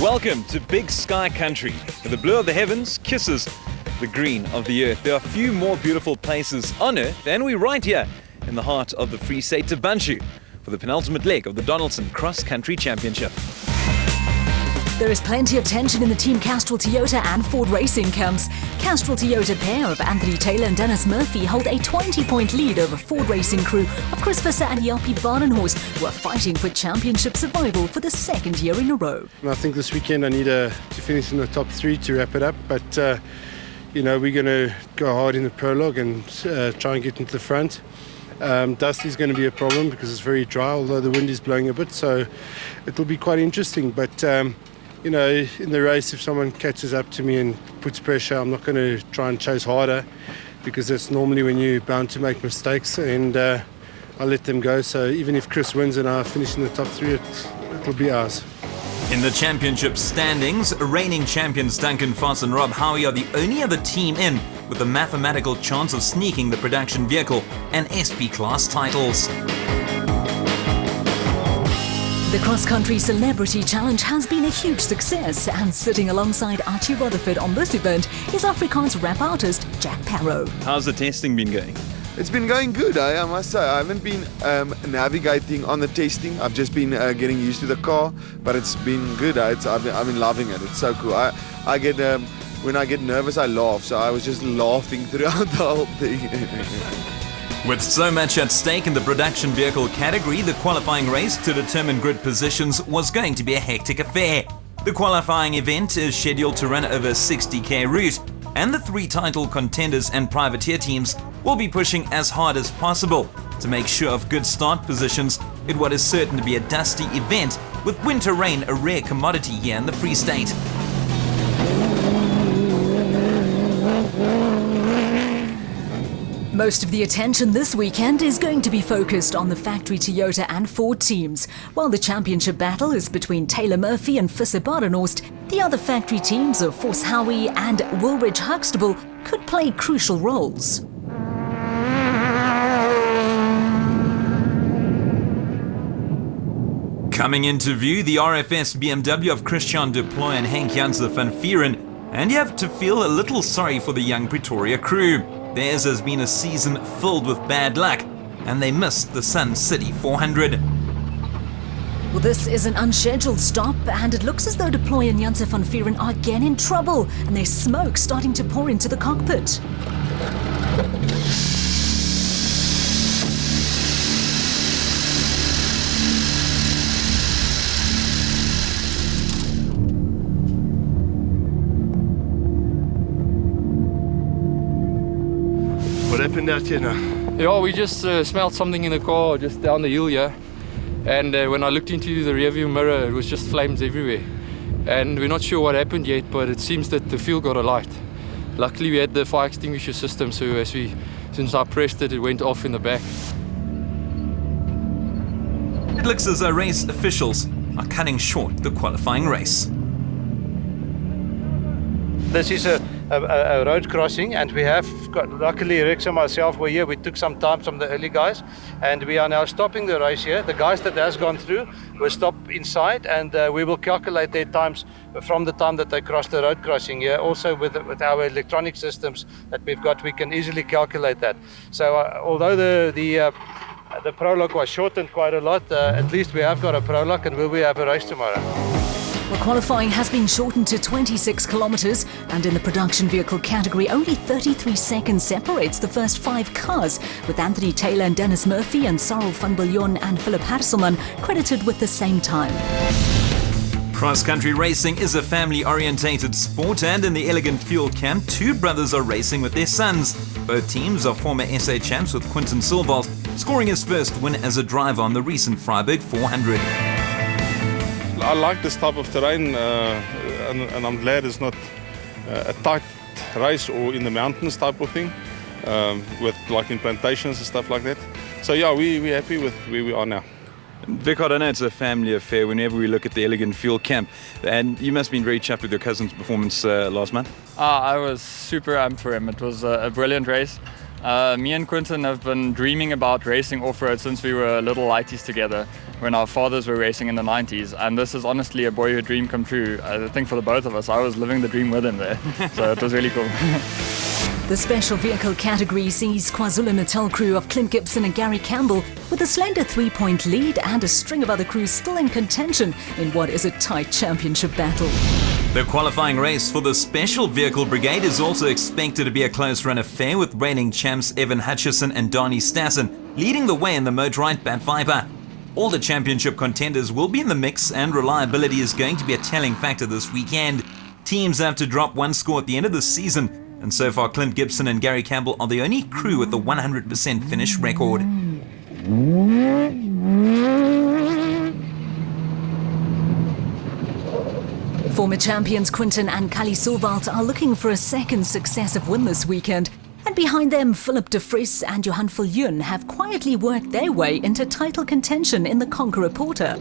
Welcome to Big Sky Country, where the blue of the heavens kisses the green of the earth. There are few more beautiful places on earth than we're right here in the heart of the Free State of Bantu for the penultimate leg of the Donaldson Cross Country Championship. There is plenty of tension in the Team Castrol Toyota and Ford racing camps. Castrol Toyota pair of Anthony Taylor and Dennis Murphy hold a 20-point lead over Ford racing crew of Chris Visser and Japie Badenhorst, who are fighting for championship survival for the second year in a row. I think this weekend I need to finish in the top three to wrap it up, but you know, we're going to go hard in the prologue and try and get into the front. Dust is going to be a problem because it's very dry, although the wind is blowing a bit, so it'll be quite interesting. But you know, in the race, if someone catches up to me and puts pressure, I'm not going to try and chase harder, because that's normally when you're bound to make mistakes, and I'll let them go. So even if Chris wins and I finish in the top three, it'll be ours. In the championship standings, reigning champions Duncan Foss and Rob Howie are the only other team in with a mathematical chance of sneaking the production vehicle and SP class titles. The Cross Country Celebrity Challenge has been a huge success, and sitting alongside Archie Rutherford on this event is Afrikaans rap artist Jack Parow. How's the testing been going? It's been going good, I must say. I haven't been navigating on the testing. I've just been getting used to the car, but it's been good. I've been loving it. It's so cool. I get when I get nervous, I laugh. So I was just laughing throughout the whole thing. With so much at stake in the production vehicle category, the qualifying race to determine grid positions was going to be a hectic affair. The qualifying event is scheduled to run over a 60k route, and the three title contenders and privateer teams will be pushing as hard as possible to make sure of good start positions in what is certain to be a dusty event, with winter rain a rare commodity here in the Free State. Most of the attention this weekend is going to be focused on the factory Toyota and Ford teams. While the championship battle is between Taylor Murphy and Visser Badenhorst, the other factory teams of Force Howie and Woolridge Huxtable could play crucial roles. Coming into view, the RFS BMW of Christian Deploy and Henk Janse van Vieren, and you have to feel a little sorry for the young Pretoria crew. Theirs has been a season filled with bad luck, and they missed the Sun City 400. Well, this is an unscheduled stop, and it looks as though Deploy and Janse van Vieren are again in trouble, and there's smoke starting to pour into the cockpit. What happened out here now? Yeah, we just smelled something in the car just down the hill here. And when I looked into the rearview mirror, it was just flames everywhere. And we're not sure what happened yet, but it seems that the fuel got alight. Luckily, we had the fire extinguisher system, so since I pressed it, it went off in the back. It looks as though race officials are cutting short the qualifying race. This is a road crossing, and we have got, luckily Rex and myself were here. We took some time from the early guys, and we are now stopping the race here. The guys that has gone through will stop inside, and we will calculate their times from the time that they cross the road crossing here. Also with our electronic systems that we've got, we can easily calculate that. So although the prologue was shortened quite a lot, at least we have got a prologue, and we have a race tomorrow. Well, qualifying has been shortened to 26 kilometres, and in the production vehicle category, only 33 seconds separates the first 5 cars, with Anthony Taylor and Dennis Murphy and Cyril van Biljon and Philip Hasselman credited with the same time. Cross-country racing is a family-orientated sport, and in the Elegant Fuel camp, 2 brothers are racing with their sons. Both teams are former SA champs, with Quinton Silvalt scoring his first win as a driver on the recent Vryburg 400. I like this type of terrain, and I'm glad it's not a tight race or in the mountains type of thing, with like in plantations and stuff like that. So yeah, we're happy with where we are now. Vic, I know it's a family affair whenever we look at the Elegant Fuel camp, and you must have been very chuffed with your cousin's performance last month. I was super amped for him. It was a brilliant race. Me and Quinton have been dreaming about racing off-road since we were little lighties together. when our fathers were racing in the 90s, and this is honestly a boyhood dream come true. I think for the both of us, I was living the dream with him there, so it was really cool. The special vehicle category sees KwaZulu-Natal crew of Clint Gibson and Gary Campbell with a slender 3-point lead and a string of other crews still in contention in what is a tight championship battle. The qualifying race for the Special Vehicle Brigade is also expected to be a close-run affair, with reigning champs Evan Hutchison and Donnie Stassen leading the way in the Motorite Bat Viper. All the championship contenders will be in the mix, and reliability is going to be a telling factor this weekend. Teams have to drop one score at the end of the season, and so far Clint Gibson and Gary Campbell are the only crew with a 100% finish record. Former champions Quinton and Kali Solwald are looking for a second successive win this weekend. And behind them, Philip de Vries and Johan Viljoen have quietly worked their way into title contention in the Conqueror Porter.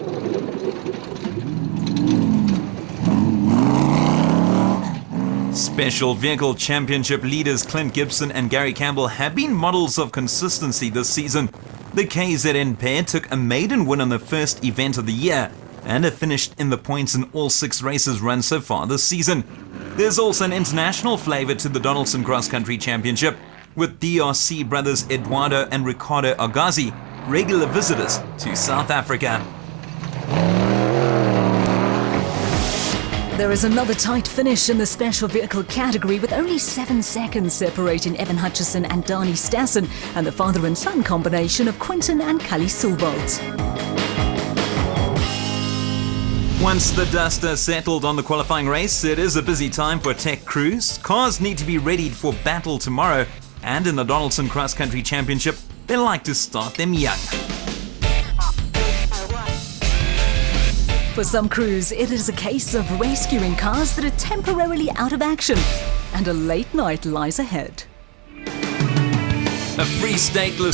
Special Vehicle Championship leaders Clint Gibson and Gary Campbell have been models of consistency this season. The KZN pair took a maiden win on the first event of the year and have finished in the points in all 6 races run so far this season. There's also an international flavour to the Donaldson Cross Country Championship, with DRC brothers Eduardo and Ricardo Agazi regular visitors to South Africa. There is another tight finish in the special vehicle category, with only 7 seconds separating Evan Hutchison and Donnie Stassen and the father and son combination of Quinton and Kali Solwald. Once the dust has settled on the qualifying race, it is a busy time for tech crews. Cars need to be readied for battle tomorrow, and in the Donaldson Cross Country Championship, they like to start them young. For some crews, it is a case of rescuing cars that are temporarily out of action, and a late night lies ahead. A free stateless